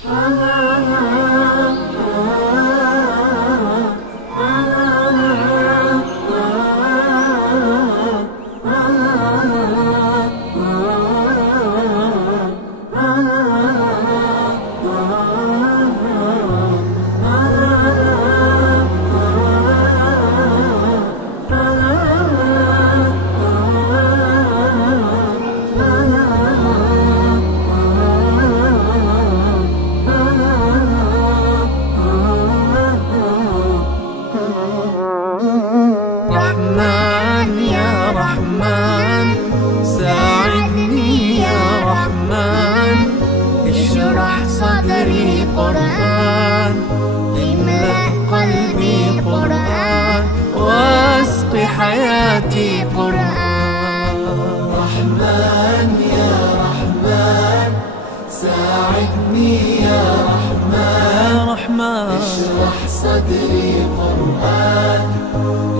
رحمن يا رحمن ساعدني يا رحمن، اشرح صدري قرآن، املأ قلبي قرآن، واسق حياتي قرآن. رحمن يا رحمن ساعدني يا رحمن، اشرح صدري قرآن،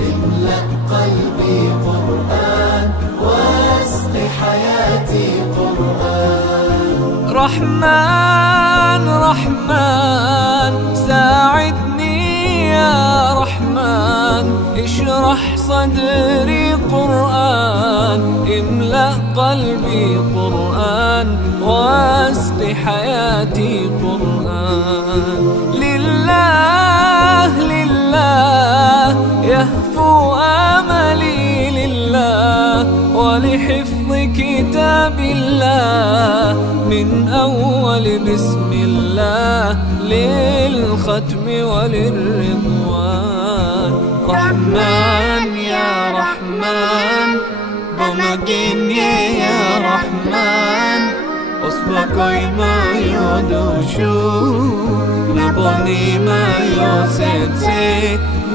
املأ قلبي قرآن، واسق حياتي قرآن. رحمن رحمن ساعدني يا رحمن، اشرح صدري قرآن، املأ قلبي قرآن، واسق حياتي قرآن. لله لله يهفو آملي لله، ولحفظ كتاب الله من أول بسم الله للختم وللرضوان. رحمن يا رحمن بمجيني يا رحمن، أصبحي ما يدوشو نبني ما يوسيتي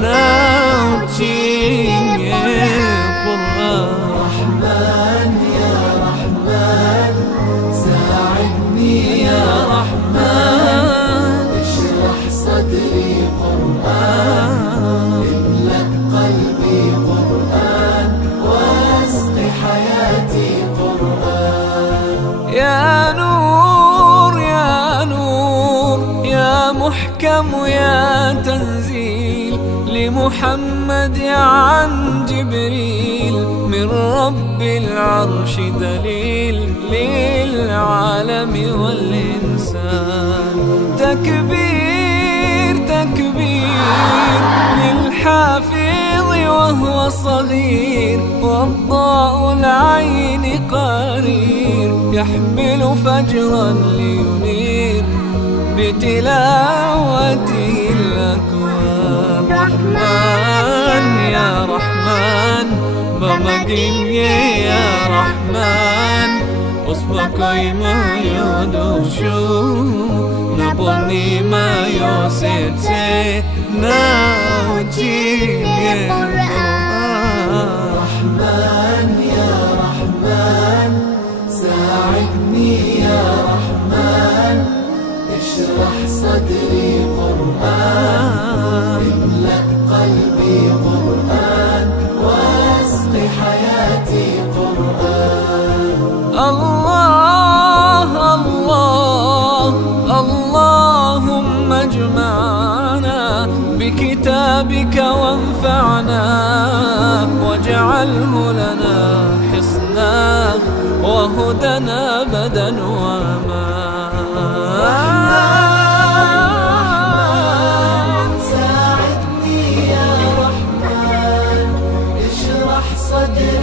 ناوتشيني قرآن. رحمن يا رحمن ساعدني يا رحمن، اشرح صدري قرآن، املأ قلبي قرآن، واسق حياتي قرآن. يا نور يا نور يا محكم يا تنزيل لمحمد عن جبريل، من رب العرش دليل للعالم والإنسان. تكبير تكبير للحافظ وهو صغير، والضاء العين قرير، يحمل فجرا لينير بتلاوته الأكوان. رحمن يا رحمن بمجيني يا رحمن، أصبحي ما يدوشو نبني ما يوسيتي ناوتشيني قرآن. رحمن يا رحمن ساعدني يا رحمن، اشرح صدري قرآن، املأ قلبي قرآن، واسق حياتي قرآن. الله الله اللهم اجمعنا بكتابك وانفعنا، واجعله لنا حصنا وهدنا أبدا وأمان. ساعدني يا رحمن اشرح صدري